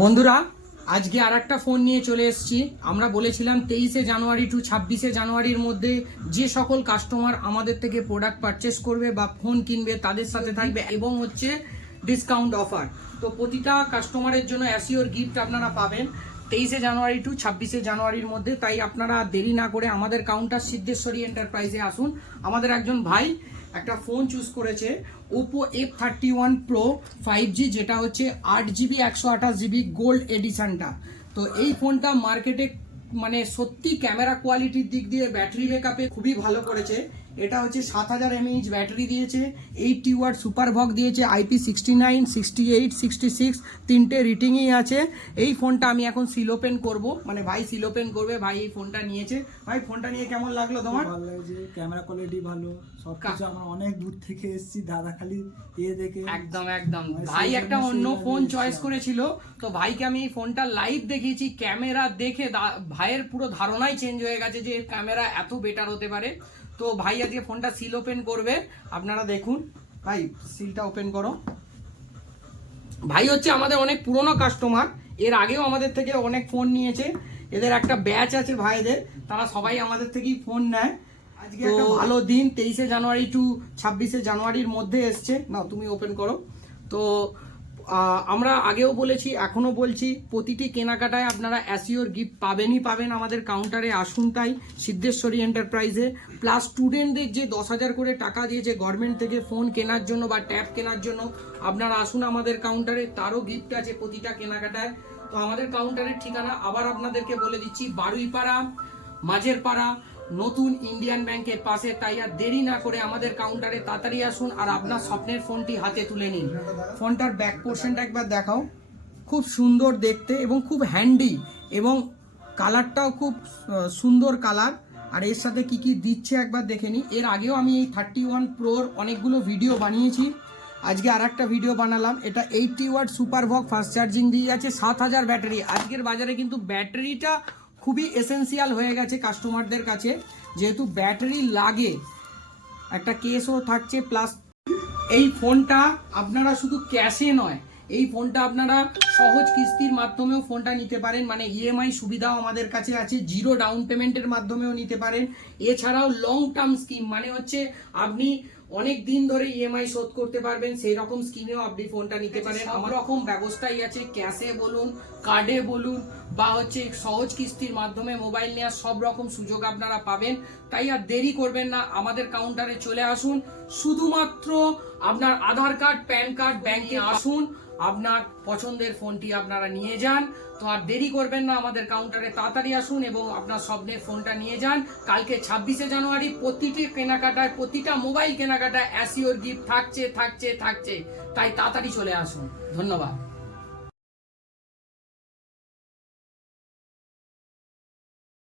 বন্ধুরা আজকে আর একটা ফোন নিয়ে চলে এসেছি। আমরা বলেছিলাম 23শে জানুয়ারি টু 26শে জানুয়ারির মধ্যে যে সকল কাস্টমার আমাদের থেকে প্রোডাক্ট পারচেস করবে বা ফোন কিনবে তাদের সাথে থাকবে এবং হচ্ছে ডিসকাউন্ট অফার। তো প্রতিটা কাস্টমারের জন্য অ্যাসিওর গিফট আপনারা পাবেন 23শে জানুয়ারি টু 26শে জানুয়ারির মধ্যে। তাই আপনারা দেরি না করে আমাদের কাউন্টার সিদ্ধেশ্বরী এন্টারপ্রাইজে আসুন। আমাদের একজন ভাই একটা ফোন চুজ করেছে ওপো F31 Pro 5G, যেটা হচ্ছে 8GB 128GB গোল্ড এডিশনটা। তো এই ফোনটা মার্কেটে মানে সত্যি ক্যামেরা কোয়ালিটির দিক দিয়ে ব্যাটারি ব্যাকআপে খুবই ভালো করেছে। এটা হচ্ছে 7000 mAh ব্যাটারি দিয়েছে, 80 ওয়াট সুপার ভক দিয়েছে, IP69, 68, 66 তিনটে রিটিংই আছে। এই ফোনটা আমি এখন সিল ওপেন করবো, মানে ভাই সিল ওপেন করবে। ভাই এই ফোনটা নিয়েছে। ভাই ফোনটা নিয়ে কেমন লাগলো তোমার? ভালো লাগছে, ক্যামেরা কোয়ালিটি ভালো, সবকিছু। আমরা অনেক দূর থেকে এসেছি দাদা, খালি দেখে একদম একদম ভাই একটা অন্য ফোন চয়েস করেছিল, তো ভাইকে আমি এই ফোনটা লাইভ দেখিয়েছি। ক্যামেরা দেখে ভাইয়ের পুরো ধারণাই চেঞ্জ হয়ে গেছে যে ক্যামেরা এত বেটার হতে পারে। তো ভাই আজকে ফোনটা সিল ওপেন করবে, আপনারা দেখুন। ভাই সিলটা ওপেন করো। ভাই হচ্ছে আমাদের অনেক পুরনো কাস্টমার, এর আগেও আমাদের থেকে অনেক ফোন নিয়েছে। এদের একটা ব্যাচ আছে ভাইদের, তারা সবাই আমাদের থেকেই ফোন নেয়। আজকে একটা ভালো দিন, 23শে জানুয়ারি টু 26শে জানুয়ারির মধ্যে এসছে। না তুমি ওপেন করো। তো আমরা আগেও বলেছি, এখনও বলছি, প্রতিটি কেনাকাটায় আপনারা অ্যাসিওর গিফট পাবেনই পাবেন। আমাদের কাউন্টারে আসুন তাই সিদ্ধেশ্বরী এন্টারপ্রাইজে। প্লাস স্টুডেন্টদের যে 10,000 করে টাকা দিয়েছে গভর্নমেন্ট থেকে ফোন কেনার জন্য বা ট্যাব কেনার জন্য, আপনারা আসুন আমাদের কাউন্টারে, তারও গিফট আছে প্রতিটা কেনাকাটায়। তো আমাদের কাউন্টারের ঠিকানা আবার আপনাদেরকে বলে দিচ্ছি, বারুইপাড়া, মাঝের পাড়া, নতুন ইন্ডিয়ান ব্যাংকের পাশে। তাই আর দেরি না করে আমাদের কাউন্টারে তাড়াতাড়ি আসুন আর আপনার স্বপ্নের ফোনটি হাতে তুলে নিন। ফোনটার ব্যাক পোর্শনটা একবার দেখাও, খুব সুন্দর দেখতে এবং খুব হ্যান্ডি, এবং কালারটাও খুব সুন্দর কালার। আর এর সাথে কি কি দিচ্ছে একবার দেখে নিই। এর আগেও আমি এই 31 Proর অনেকগুলো ভিডিও বানিয়েছি, আজকে আর একটা ভিডিও বানালাম। এটা 80 ওয়াট সুপার ভক ফাস্ট চার্জিং দিয়ে যাচ্ছে, 7000 ব্যাটারি। আজকের বাজারে কিন্তু ব্যাটারিটা খুবই এসেন্সিয়াল হয়ে গেছে কাস্টমারদের কাছে, যেহেতু ব্যাটারি লাগে। একটা কেসও থাকছে। প্লাস এই ফোনটা আপনারা শুধু ক্যাশে নয়, এই ফোনটা আপনারা সহজ কিস্তির মাধ্যমেও ফোনটা নিতে পারেন, মানে ইএমআই সুবিধাও আমাদের কাছে আছে, জিরো ডাউন পেমেন্টের মাধ্যমেও নিতে পারেন। এছাড়াও লং টার্ম স্কিম, মানে হচ্ছে আপনি অনেক দিন ধরে ইএমআই শোধ করতে পারবেন, সেই রকম স্কিমেও আপনি ফোনটা নিতে পারেন। আমার রকম ব্যবস্থাই আছে, ক্যাশে বলুন, কার্ডে বলুন, বা হচ্ছে সহজ কিস্তির মাধ্যমে মোবাইল নেওয়ার সব রকম সুযোগ আপনারা পাবেন। তাই আর দেরি করবেন না, আমাদের কাউন্টারে চলে আসুন। শুধুমাত্র আপনার আধার কার্ড, প্যান কার্ড, ব্যাংকে আসুন, আপনার পছন্দের ফোনটি আপনারা নিয়ে যান। তো আর দেরি করবেন না, আমাদের কাউন্টারে তাড়াতাড়ি আসুন এবং আপনার স্বপ্নের ফোনটা নিয়ে যান। কালকে 26শে জানুয়ারি প্রতিটি কেনাকাটায়, প্রতিটা মোবাইল কেনাকাটায় অ্যাসিওর গিফট থাকছে থাকছে থাকছে। তাই তাড়াতাড়ি চলে আসুন। ধন্যবাদ।